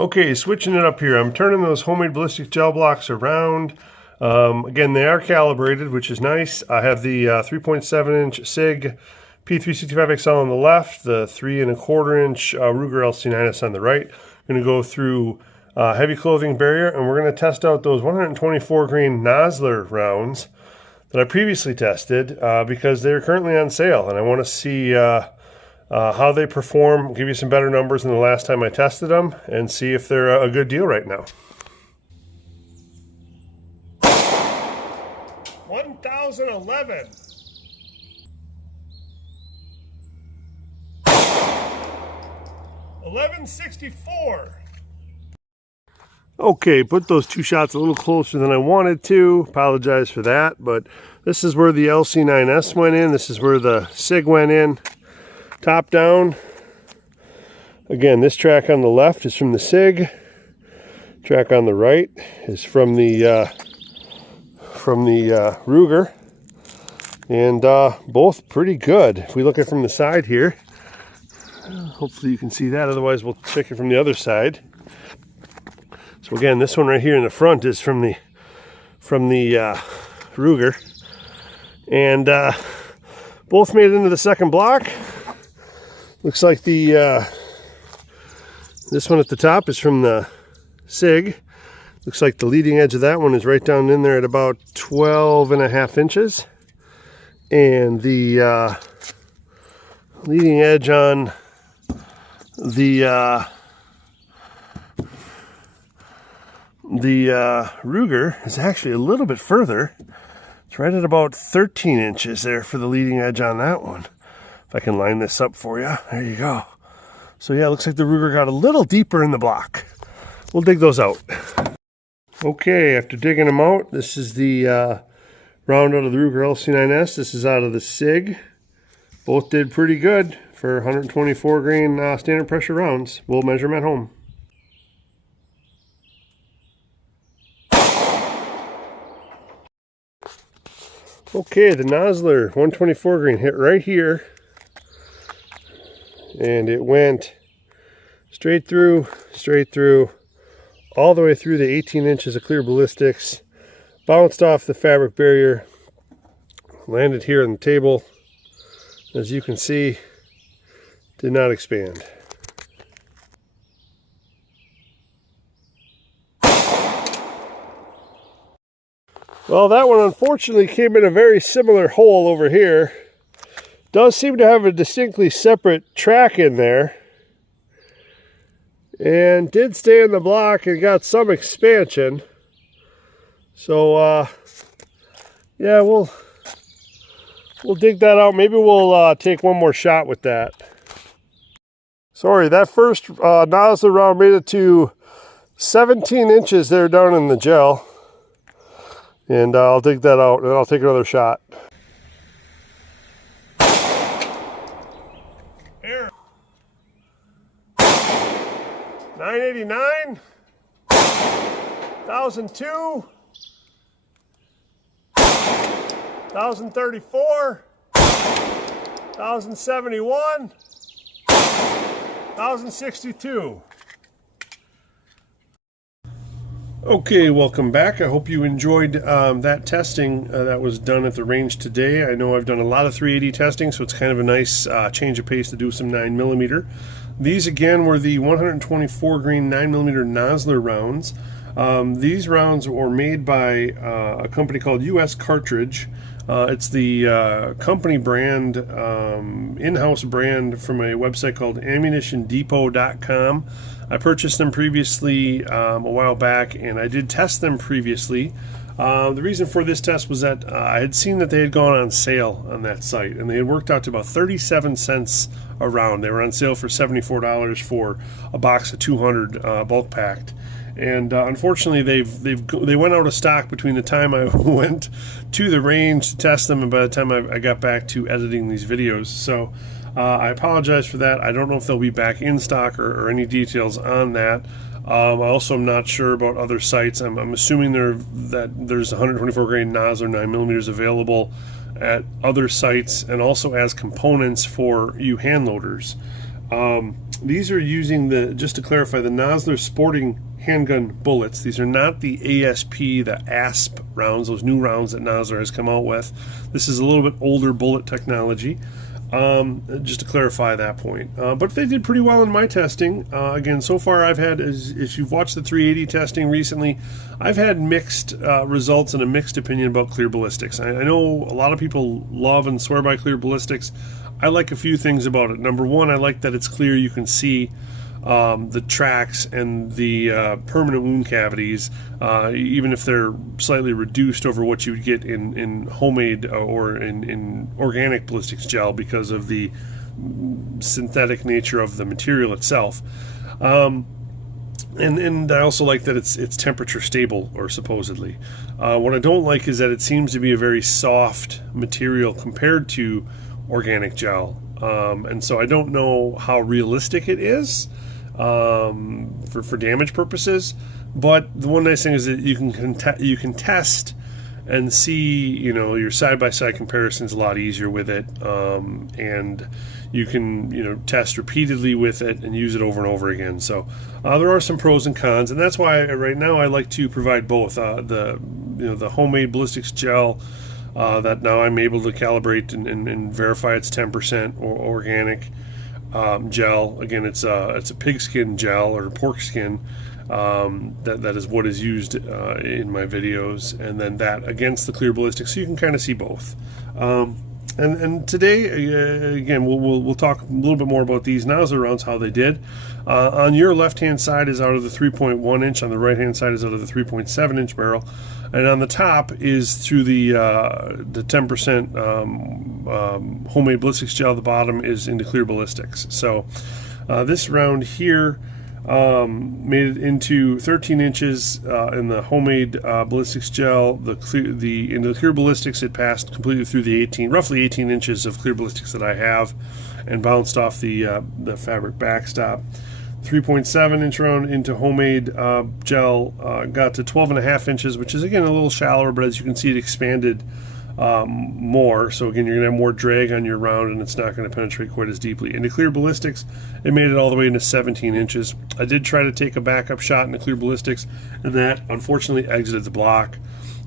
Okay, switching it up here. I'm turning those homemade ballistic gel blocks around. Again, they are calibrated, which is nice. I have the 3.7-inch SIG P365XL on the left, the 3.25-inch Ruger LC9S on the right. I'm going to go through heavy clothing barrier, and we're going to test out those 124 grain Nosler rounds that I previously tested because they're currently on sale, and I want to see how they perform, give you some better numbers than the last time I tested them, and see if they're a good deal right now. 1011. 1164. Okay, put those two shots a little closer than I wanted to. Apologize for that, but this is where the LC9S went in. This is where the SIG went in. Top down. Again, this track on the left is from the SIG. Track on the right is from the Ruger, and both pretty good. If we look at it from the side here, hopefully you can see that. Otherwise, we'll check it from the other side. So again, this one right here in the front is from the Ruger, and both made it into the second block. Looks like the this one at the top is from the SIG. Looks like the leading edge of that one is right down in there at about 12.5 inches. And the leading edge on the Ruger is actually a little bit further. It's right at about 13 inches there for the leading edge on that one. If I can line this up for you. There you go. So yeah, it looks like the Ruger got a little deeper in the block. We'll dig those out. Okay, after digging them out, this is the round out of the Ruger LC9S. This is out of the SIG. Both did pretty good for 124 grain standard pressure rounds. We'll measure them at home. Okay, the Nosler 124 grain hit right here. And it went straight through, all the way through the 18 inches of clear ballistics, bounced off the fabric barrier, landed here on the table. As you can see, did not expand. Well, that one unfortunately came in a very similar hole over here. Does seem to have a distinctly separate track in there. And did stay in the block and got some expansion. So, yeah, we'll dig that out. Maybe we'll take one more shot with that. Sorry, that first Nosler round made it to 17 inches there down in the gel. And I'll dig that out and I'll take another shot. Here. 989, 1002, 1034, 1071, 1062. Okay, welcome back. I hope you enjoyed that testing that was done at the range today. I know I've done a lot of 380 testing, so it's kind of a nice change of pace to do some 9mm. These again were the 124 grain 9mm Nosler rounds. These rounds were made by a company called US Cartridge. It's the company brand, in-house brand from a website called ammunitiondepot.com. I purchased them previously a while back, and I did test them previously. The reason for this test was that I had seen that they had gone on sale on that site, and they had worked out to about 37 cents a round. They were on sale for $74 for a box of 200 bulk packed. And unfortunately, they went out of stock between the time I went to the range to test them and by the time I got back to editing these videos. So I apologize for that. I don't know if they'll be back in stock or any details on that. I also am not sure about other sites. I'm assuming that there's 124 grain Nosler 9mm available at other sites and also as components for you hand loaders. These are using just to clarify, the Nosler Sporting handgun bullets. These are not the ASP, the ASP rounds, those new rounds that Nosler has come out with. This is a little bit older bullet technology. Just to clarify that point. But they did pretty well in my testing. Again, so far I've had, as you've watched the 380 testing recently, I've had mixed results and a mixed opinion about clear ballistics. I know a lot of people love and swear by clear ballistics. I like a few things about it. Number one, I like that it's clear. You can see the tracks and the permanent wound cavities, even if they're slightly reduced over what you would get in homemade or in organic ballistics gel because of the synthetic nature of the material itself. And I also like that it's temperature stable, or supposedly. What I don't like is that it seems to be a very soft material compared to organic gel, and so I don't know how realistic it is for damage purposes. But the one nice thing is that you can test and see, your side-by-side comparisons a lot easier with it, and you can test repeatedly with it and use it over and over again. So there are some pros and cons, and that's why right now I like to provide both the homemade ballistics gel that now I'm able to calibrate and verify it's 10% organic gel. Again, it's a pigskin gel or pork skin. That is what is used in my videos, and then that against the clear ballistics, so you can kind of see both. And today, again, we'll talk a little bit more about these Nosler rounds, how they did. On your left-hand side is out of the 3.1 inch. On the right-hand side is out of the 3.7 inch barrel, and on the top is through the 10% homemade ballistics gel. The bottom is into clear ballistics. So this round here made it into 13 inches in the homemade ballistics gel. Into the clear ballistics, it passed completely through the roughly 18 inches of clear ballistics that I have, and bounced off the fabric backstop. 3.7 inch round into homemade gel got to 12.5 inches, which is again a little shallower, but as you can see, it expanded more. So again, you're going to have more drag on your round, and it's not going to penetrate quite as deeply. Into clear ballistics, it made it all the way into 17 inches. I did try to take a backup shot into clear ballistics, and that unfortunately exited the block,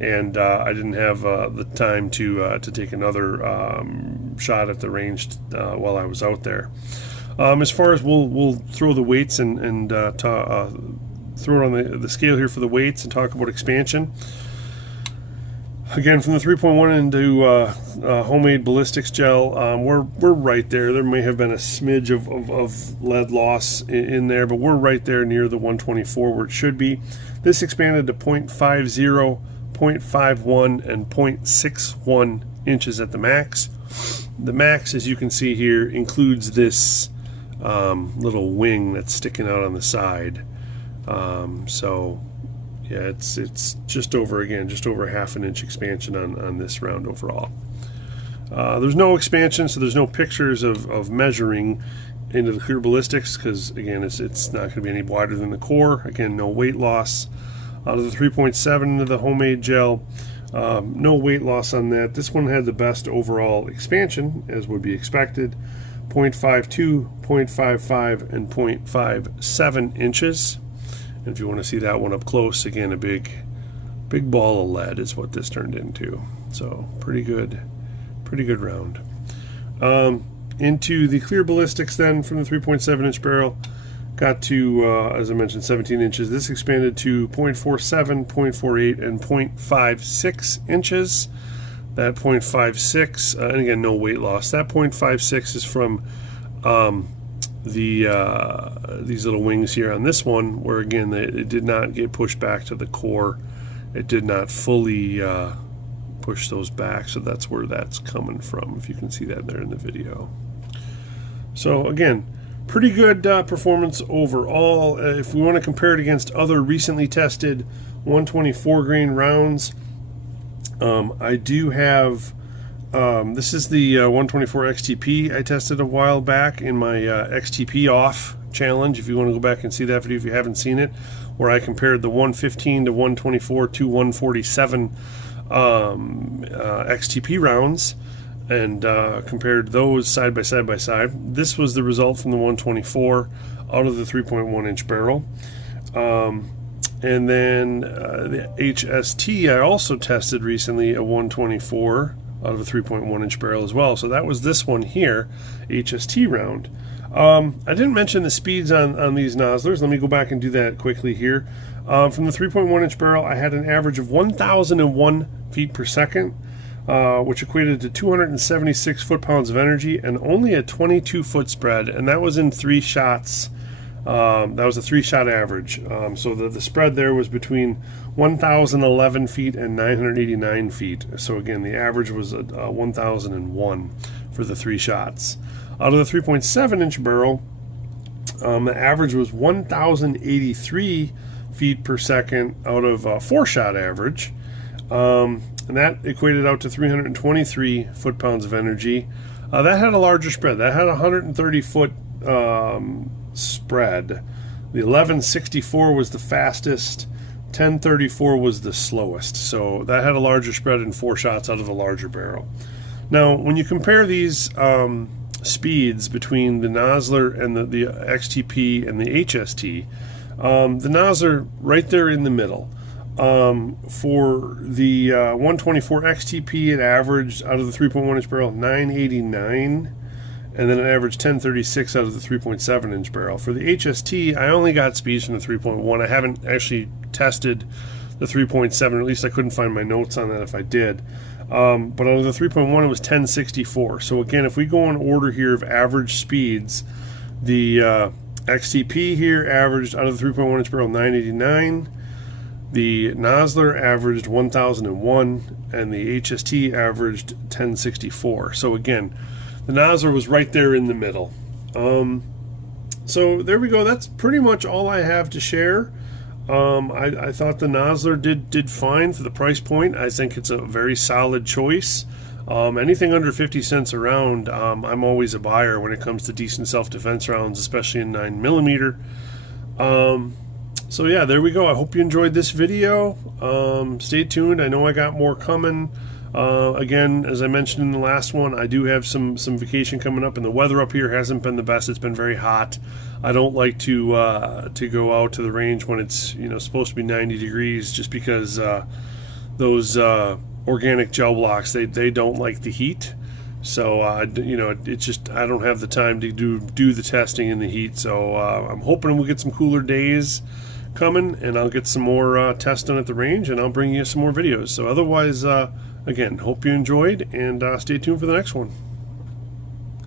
and I didn't have the time to take another shot at the range while I was out there. As far as we'll throw the weights and throw it on the scale here for the weights and talk about expansion. Again, from the 3.1 into homemade ballistics gel, we're right there. There may have been a smidge of lead loss in there, but we're right there near the 124 where it should be. This expanded to 0.50, 0.51, and 0.61 inches at the max. The max, as you can see here, includes this little wing that's sticking out on the side. So yeah, it's just over half an inch expansion on this round overall. There's no expansion, so there's no pictures of measuring into the clear ballistics, because again, it's not going to be any wider than the core. Again, no weight loss. Out of the 3.7 into the homemade gel, no weight loss on that. This one had the best overall expansion, as would be expected. 0.52, 0.55, and 0.57 inches. And if you want to see that one up close, again, a big ball of lead is what this turned into. So pretty good round. Into the clear ballistics then, from the 3.7 inch barrel, got to, as I mentioned, 17 inches. This expanded to 0.47, 0.48, and 0.56 inches. That 0.56, and again, no weight loss. That 0.56 is from these little wings here on this one, where again, it did not get pushed back to the core. It did not fully push those back, so that's where that's coming from, if you can see that there in the video. So again, pretty good performance overall. If we want to compare it against other recently tested 124 grain rounds, I do have, this is the 124 XTP I tested a while back in my XTP off challenge. If you want to go back and see that video if you haven't seen it, where I compared the 115 to 124 to 147 XTP rounds. and compared those side by side. This was the result from the 124 out of the 3.1 inch barrel. And then the HST I also tested recently, a 124 out of a 3.1 inch barrel as well. So that was this one here, HST round. I didn't mention the speeds on these Noslers. Let me go back and do that quickly here. From the 3.1 inch barrel, I had an average of 1,001 feet per second, which equated to 276 foot-pounds of energy and only a 22-foot spread, and that was in 3 shots. That was a 3-shot average. So the spread there was between 1,011 feet and 989 feet. So again, the average was 1,001 for the 3 shots. Out of the 3.7 inch barrel, the average was 1,083 feet per second out of a 4-shot average. And that equated out to 323 foot-pounds of energy. That had a larger spread. That had a 130 foot spread. The 1164 was the fastest, 1034 was the slowest. So that had a larger spread in 4 shots out of the larger barrel. Now, when you compare these speeds between the Nosler and the XTP and the HST, the Nosler right there in the middle. For the 124 XTP, it averaged out of the 3.1 inch barrel 989, and then it averaged 1036 out of the 3.7 inch barrel. For the HST, I only got speeds from the 3.1. I haven't actually tested the 3.7, or at least I couldn't find my notes on that if I did. But out of the 3.1, it was 1064. So again, if we go in order here of average speeds, the XTP here averaged out of the 3.1 inch barrel 989. The Nosler averaged 1,001, and the HST averaged 1064. So again, the Nosler was right there in the middle. So there we go. That's pretty much all I have to share. I thought the Nosler did fine for the price point. I think it's a very solid choice. Anything under 50 cents a round, I'm always a buyer when it comes to decent self-defense rounds, especially in 9mm. So yeah, there we go. I hope you enjoyed this video. Stay tuned. I know I got more coming. Again, as I mentioned in the last one, I do have some vacation coming up, and the weather up here hasn't been the best. It's been very hot. I don't like to go out to the range when it's supposed to be 90 degrees, just because those organic gel blocks, they don't like the heat. So it's just I don't have the time to do the testing in the heat. So I'm hoping we'll get some cooler days coming, and I'll get some more tests done at the range, and I'll bring you some more videos. So otherwise, again, hope you enjoyed, and stay tuned for the next one.